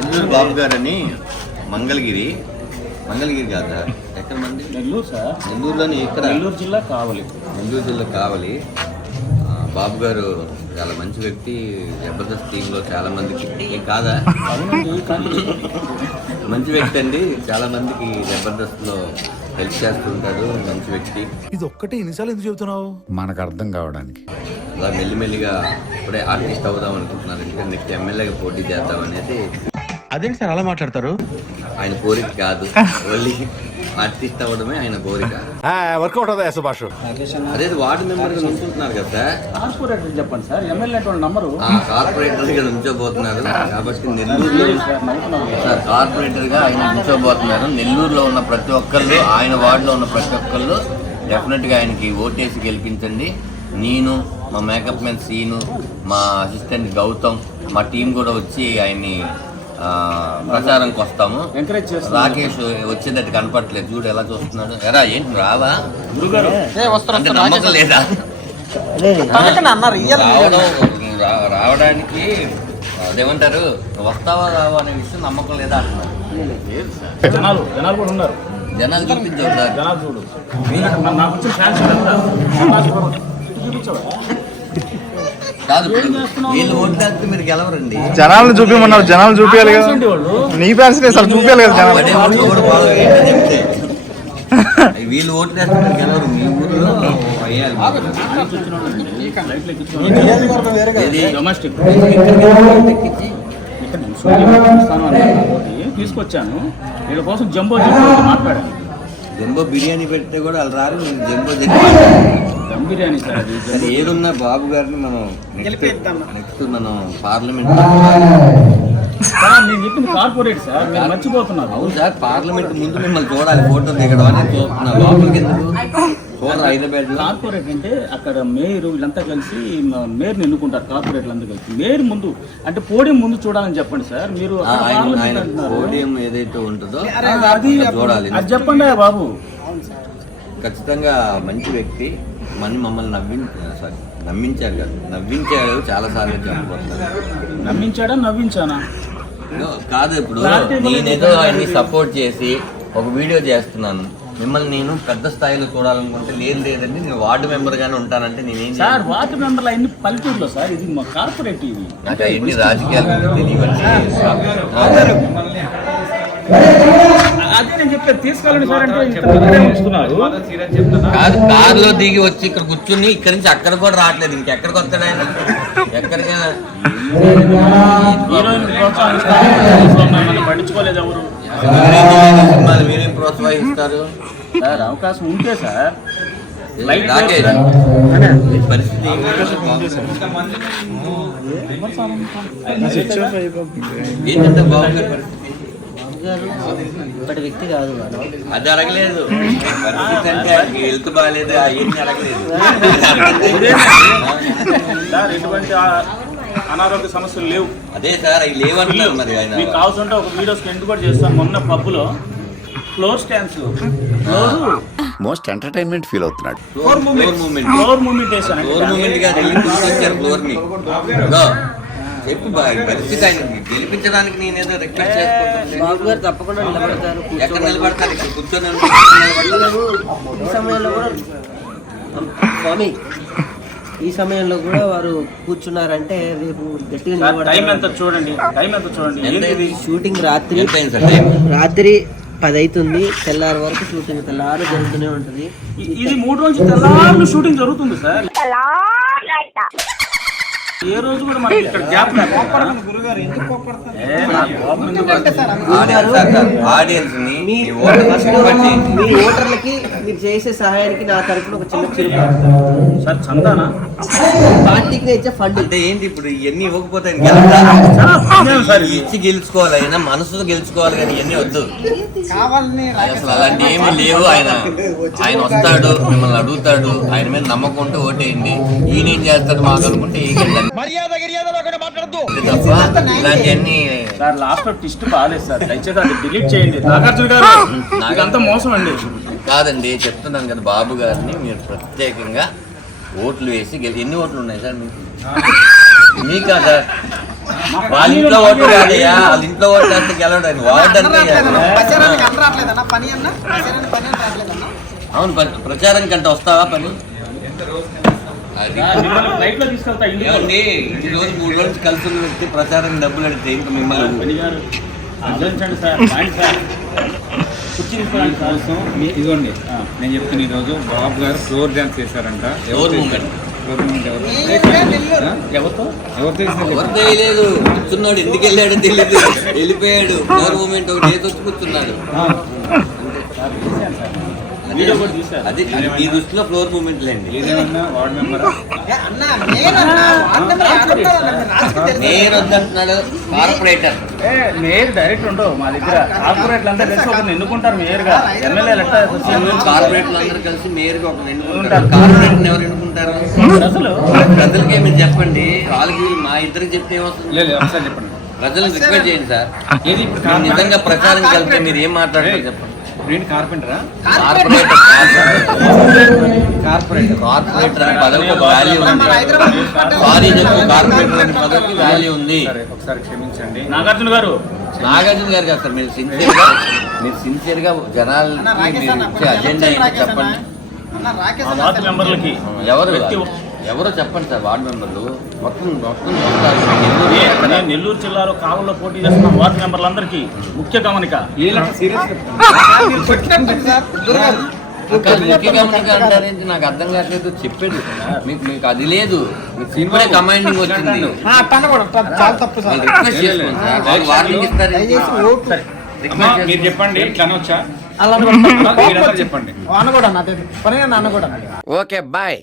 నెల్లూరు బాబు గారని మంగళగిరి కాదు సార్, ఎక్కడ మంది? నెల్లూరు సార్. నెల్లూరులోని ఇక్కడ నెల్లూరు జిల్లా కావలి. నెల్లూరు జిల్లా కావలి. బాబు గారు చాలా మంచి వ్యక్తి. జబర్దస్త్ టీంలో చాలా మందికి కాదా మంచి వ్యక్తి అండి. చాలా మందికి జబర్దస్త్లో హెల్ప్ చేస్తుంటాడు. మంచి వ్యక్తి. ఇది ఒక్కటే ఎన్నిసార్లు ఎందుకు చెబుతున్నావు? మనకు అర్థం కావడానికి. అలా మెల్లిమెల్లిగా ఇప్పుడే ఆర్టిస్ట్ అవుదాం అనుకుంటున్నాను. ఇంకా నెక్స్ట్ ఎమ్మెల్యేగా పోటీ చేద్దాం అనేది. అదేంటి సార్ అలా మాట్లాడతారు? ఆయన కోరిక కాదు, ఓన్లీ ఆర్టిస్ట్ అవ్వడమే ఆయన కోరిక. వర్కౌట్ అవుతా సుభాష్. అదే వార్డు మెంబర్గా నుంచుంటున్నారు కదా సార్. కార్పొరేటర్ చెప్పండి సార్, ఎమ్మెల్యే నంబరు. కార్పొరేటర్గా నుంచోబోతున్నారు కాబట్టి నెల్లూరులో సార్ కార్పొరేటర్గా ఆయన నుంచోబోతున్నారు. నెల్లూరులో ఉన్న ప్రతి ఒక్కళ్ళు, ఆయన వార్డులో ఉన్న ప్రతి ఒక్కళ్ళు డెఫినెట్గా ఆయనకి ఓటేసి గెలిపించండి. నేను, మా మేకప్ మ్యాన్ సీను, మా అసిస్టెంట్ గౌతమ్, మా టీం కూడా వచ్చి ఆయన్ని ప్రచారంకి వస్తాము. రాకేష్ వచ్చేటట్టు కనపడట్లేదు, చూడు ఎలా చూస్తున్నాడు. ఎరా ఏంటి రావా అంటే నమ్మకం లేదా? రావడానికి అదేమంటారు, వస్తావా రావా అనే విషయం నమ్మకం లేదా అంటున్నారు. జనాలు కూడా ఉన్నారు. జనాలు చూపించారు సార్. కాదు, వీళ్ళు ఓట్లేస్తే మీరు గెలవరండి. జనాలను చూపించమన్నారు, జనాలు చూపించాలి కదా. నీ ఫ్యాన్స్ అసలు చూపించాలి కదా జనాలు. వీళ్ళు ఓట్లేస్తే మీరు గెలవరు. మీ ఊర్లో తీసుకొచ్చాను వీళ్ళ కోసం. జంబో మాట్లాడాను. జంబో బిర్యానీ పెడితే కూడా వాళ్ళు రారు. Jumbo dum biryani sir. అది ఏదున్నా బాబు గారిని మనం నెక్స్ట్ మనం పార్లమెంట్ నేను చెప్పింది కార్పొరేట్ సార్, మీరు మర్చిపోతున్నారు. అవును సార్, పార్లమెంట్ ముందు మిమ్మల్ని చూడాలి, ఫోటో దిగడం అనేది చూస్తున్నారు. లోపలికి ఎందుకు చూడరు? హైదరాబాద్ కార్పొరేట్ అంటే అక్కడ మేయర్ వీళ్ళంతా కలిసి మేయర్ని ఎన్నుకుంటారు. కార్పొరేట్లు అంతా కలిసి మేయర్ ముందు అంటే పోడియం ముందు చూడాలని చెప్పండి సార్. మీరు పోడియం ఏదైతే ఉంటుందో అది చూడాలి. అది చెప్పండి బాబు. ఖచ్చితంగా మంచి వ్యక్తి. మమ్మల్ని నమ్మించారు కదా, నవ్వించాడు చాలాసార్లు చెప్పబోతున్నారు. నవ్వించానా కాదు, ఇప్పుడు నేనేదో ఆయన్ని సపోర్ట్ చేసి ఒక వీడియో చేస్తున్నాను. మిమ్మల్ని నేను పెద్ద స్థాయిలో చూడాలనుకుంటే లేదండి, నేను వార్డు మెంబర్ గానే ఉంటానంటే నేనేం సార్. వార్డు మెంబర్లు అన్ని పల్లెటూరులో సార్, ఇది మా కార్పొరేట్. ఇది నాకు అవన్నీ రాజకీయాలు తెలియవండి. అదే నేను చెప్పాను, తీసుకెళ్ళండి సార్ అంటే కాదు, కారులో దిగి వచ్చి ఇక్కడ కూర్చుని ఇక్కడి నుంచి అక్కడ కూడా రావట్లేదు. ఇంకెక్కడికి వస్తాడు ఆయన? ఎక్కడికైనా పట్టించుకోలేదు ఎవరు. సినిమాలు మీరేం ప్రోత్సహిస్తారు సార్? అవకాశం ఉంటే సార్. పరిస్థితి ఏంటంటే బాబు గారి పరిస్థితి ఇప్పటి వ్యక్తి కాదు, అది అడగలేదు. పరిస్థితి అంటే హెల్త్ బాగాలేదు, అవన్నీ అడగలేదు. ఎటువంటి అనారోగ్య సమస్యలు లేవు. అదే సార్, అవి లేవంటున్నారు. మరి మీకు కావాల్సింటే ఒక వీడియో స్పెండ్ కూడా చేస్తాను. మొన్న పబ్బులో floor stands most entertainment feel అవుతున్నాడు. ఫ్లోర్ మూమెంట్ వేసాను. చెప్పు పరిస్థితి ఆయన గెలిపించడానికి నేనేదో రిక్వెస్ట్ చేసుకుంటాను. బాబు గారు తప్పకుండా నిలబడతారు. ఎక్కడ నిలబడతారు? ఇక్కడ కూర్చొని ఈ సమయంలో కూడా స్వామి, ఈ సమయంలో కూడా వారు కూర్చున్నారంటే రేపు గట్టిగా టైం ఎంత చూడండి. షూటింగ్ రాత్రి 10 అవుతుంది. తెల్లారి వరకు షూటింగ్ తెల్లారు జరుగుతూనే ఉంటుంది. ఇది 3 రోజులు తెల్లారు షూటింగ్ జరుగుతుంది సార్. ఏ రోజు కూడా మనకి ఇక్కడ గ్యాప్ ఆడియన్స్ మీ ఓటర్లకి మీరు చేసే సహాయానికి నా తరఫున ఒక చిన్న చిరుపు సార్. చందానా పార్టీకి ఇచ్చే ఫండ్ అంటే ఏంటి? ఇప్పుడు ఇవన్నీ ఇవ్వకపోతే ఇచ్చి గెలుచుకోవాలి, అయినా మనసుతో గెలుచుకోవాలి, కానీ ఇవన్నీ వద్దు. అసలు అలాంటి ఏమీ లేవు. ఆయన వస్తాడు, మిమ్మల్ని అడుగుతాడు, ఆయన మీద నమ్మకం ఉంటే ఓటేయండి. ఈయనేం చేస్తాడు మాకు అనుకుంటే ఇలాంటివన్నీ సార్. లాస్ట్ ట్విస్ట్ బాగాలేదు సార్, దయచేసి అది డిలీట్ చేయండి. నాగార్జున గారు నాకంతా మోసం అండి. కాదండి, చెప్తున్నాను కదా, బాబు గారిని మీరు ప్రత్యేకంగా ఓట్లు వేసి ఎన్ని ఓట్లు ఉన్నాయి సార్ మీకు? మీకా సార్ వాళ్ళ ఇంట్లో ఓటు కాదయ్యా, వాళ్ళ ఇంట్లో ఓటు వేస్తే గెలవడానికి వార్డు అంటే అవును. ప్రచారానికి అంటే వస్తావా పని? అది ఫ్లైట్ లో తీసుకెళ్తా ఇంటికి. ఏమండి, ఈ రోజు 3 రోజులు కలిసి ఉన్న వ్యక్తి ప్రచారానికి డబ్బులు అడిగితే ఇంకా మిమ్మల్ని పని గారు ఆలోచించండి సార్. బాండి సార్, కుర్చీ తీసుకోవడానికి సార్. ఇదిగోండి నేను చెప్తున్నా, ఈరోజు బాబు గారు ఫ్లోర్ డాన్స్ చేశారంట. ఎవరు మూమెంట్ ఫ్లోర్ మూమెంట్ ఎవరితో ఎవరు చేసినా ఎవరు తెలియలేదు. కూర్చున్నాడు, ఎందుకు వెళ్ళాడో తెలియదు, వెళ్ళిపోయాడు. ఫ్లోర్ మూమెంట్ ఒకటి ఏదో వచ్చి కూర్చున్నాడు. వీడియో కూడా తీశారు. అది ఈ దృష్టిలో ఫ్లోర్ మూమెంట్ లేండి. ఏదేమన్నా వార్డు మెంబర్ నేను వద్దంటున్నాడు కార్పొరేటర్. మేయర్ డైరెక్ట్ ఉండవు మా దగ్గర. కార్పొరేట్లు అంతా కలిసి ఒకరిని ఎన్నుకుంటారు మేయర్ గా. ఎమ్మెల్యేలు ఎట్లా కార్పొరేట్లు అందరూ కలిసి మేయర్గా ఒక ఎన్నుకుంటారు. కార్పొరేటర్ ఎవరు ఎన్నుకుంటారు? అసలు ప్రజలకే మీరు చెప్పండి. వాళ్ళకి మా ఇద్దరికి చెప్తే ఏమవుతుంది? లేదు ఒకసారి చెప్పండి. ప్రజలను రిక్వెస్ట్ చేయండి సార్. ఏది ఇప్పుడు మీరు నిజంగా ప్రచారం కలిపితే మీరు ఏం మాట్లాడారు చెప్పండి. ఏంటి కార్పెంటరా? కార్పొరేటర్ కార్పొరేటర్ అనే పదవికి ఒక వాల్యూ ఉంది. సారీ చెప్పు, కార్పొరేటర్ అనే పదవికి వాల్యూ ఉంది. సరే ఒకసారి క్షమించండి. నాగార్జున గారు నాగార్జున గారు కదా సార్, మీరు సిన్సియర్గా జనాలకి మీరు ఇచ్చే అజెండా ఏంటో చెప్పండి. ఆ వార్డు మెంబర్లకి ఎవరో చెప్పండి సార్. వార్డు మెంబర్లు మొత్తం నేను నెల్లూరు జిల్లాలో కావల్లో పోటీ చేస్తున్న వార్డు మెంబర్లందరికీ ముఖ్య గమనిక. అంటారేంటి నాకు అర్థం కావట్లేదు. చెప్పేది మీకు అది లేదు. మీకు ఇప్పుడే కమాండింగ్ వచ్చింది. రిక్వెస్ట్ చేసుకోండి సార్. వాళ్ళు వార్నింగ్ ఇస్తారేంటి? మీరు చెప్పండి, ఇట్లా అనొచ్చా? చెప్పండి. Okay bye.